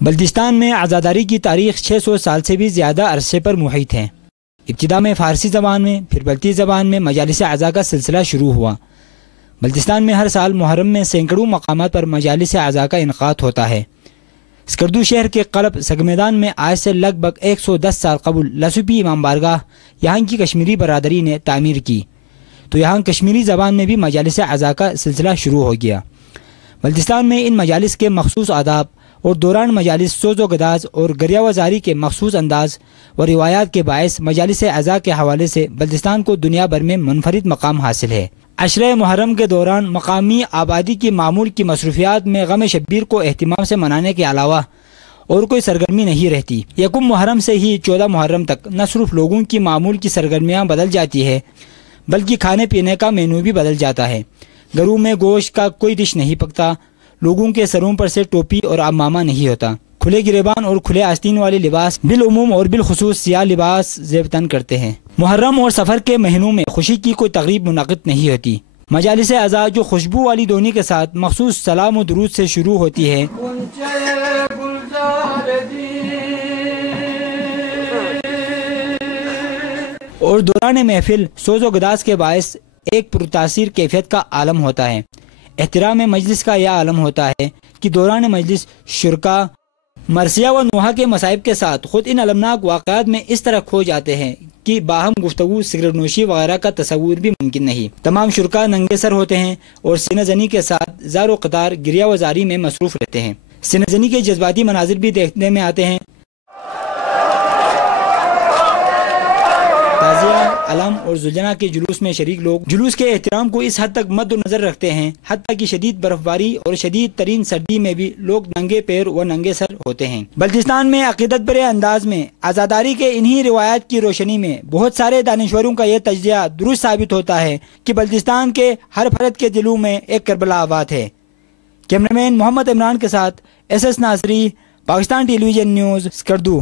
بلتستان میں عزاداری کی تاریخ 600 سال سے بھی زیادہ عرصے پر محیط ہے۔ ابتدا میں فارسی زبان میں، پھر بلتی زبان میں مجالس عزا کا سلسلہ شروع ہوا۔ بلتستان میں ہر سال محرم میں سینکڑوں مقامات پر مجالس عزا کا انعقاد ہوتا ہے۔ اسکردو شہر کے قلب سگمیدان میں آج سے لگ بھگ 110 سال قبل لسوپی امام بارگاہ یہاں کی کشمیری برادری نے تعمیر کی، تو یہاں کشمیری زبان میں بھی مجالس عزا کا سلسلہ شروع ہو گیا۔ بلتستان میں ان مجالس کے مخصوص آداب اور دوران مجالس سوز و گداز اور گریہ وزاری کے مخصوص انداز و روایات کے باعث مجالس عزا کے حوالے سے بلتستان کو دنیا بھر میں منفرد مقام حاصل ہے۔ عشرہ محرم کے دوران مقامی آبادی کی معمول کی مصروفیات میں غم شبیر کو اہتمام سے منانے کے علاوہ اور کوئی سرگرمی نہیں رہتی۔ یکم محرم سے ہی 14 محرم تک نہ صرف لوگوں کی معمول کی سرگرمیاں بدل جاتی ہے بلکہ کھانے پینے کا مینو بھی بدل جاتا ہے۔ گھروں میں گوشت کا کوئی ڈش نہیں پکتا، لوگوں کے سروں پر سے ٹوپی اور عمامہ نہیں ہوتا، کھلے گریبان اور کھلے آستین والے لباس بالعموم اور بالخصوص سیاہ لباس زیب تن کرتے ہیں۔ محرم اور سفر کے مہینوں میں خوشی کی کوئی تقریب منعقد نہیں ہوتی۔ مجالس عزا جو خوشبو والی دھونی کے ساتھ مخصوص سلام و درود سے شروع ہوتی ہے اور دوران محفل سوز و گداز کے باعث ایک پرتاثیر کیفیت کا عالم ہوتا ہے۔ احترام مجلس کا یہ عالم ہوتا ہے کہ دوران مجلس شرکا مرثیہ و نوحہ کے مصائب کے ساتھ خود ان المناک واقعات میں اس طرح کھو جاتے ہیں کہ باہم گفتگو، سگریٹ نوشی وغیرہ کا تصور بھی ممکن نہیں۔ تمام شرکا ننگے سر ہوتے ہیں اور سینہ زنی کے ساتھ زار و قطار گریہ وزاری میں مصروف رہتے ہیں۔ سینہ زنی کے جذباتی مناظر بھی دیکھنے میں آتے ہیں۔ تازیہ، علم اور زلجنا کے جلوس میں شریک لوگ جلوس کے احترام کو اس حد تک مد نظر رکھتے ہیں، حتیٰ کہ شدید برف باری اور شدید ترین سردی میں بھی لوگ ننگے پیر و ننگے سر ہوتے ہیں۔ بلتستان میں عقیدت بھرے انداز میں عزاداری کے انہی روایات کی روشنی میں بہت سارے دانشوروں کا یہ تجزیہ درست ثابت ہوتا ہے کہ بلتستان کے ہر فرد کے دلوں میں ایک کربلا آباد ہے۔ کیمرامین محمد عمران کے ساتھ ایس ایس ناصری، پاکستان ٹیلی ویژن نیوز، اسکردو۔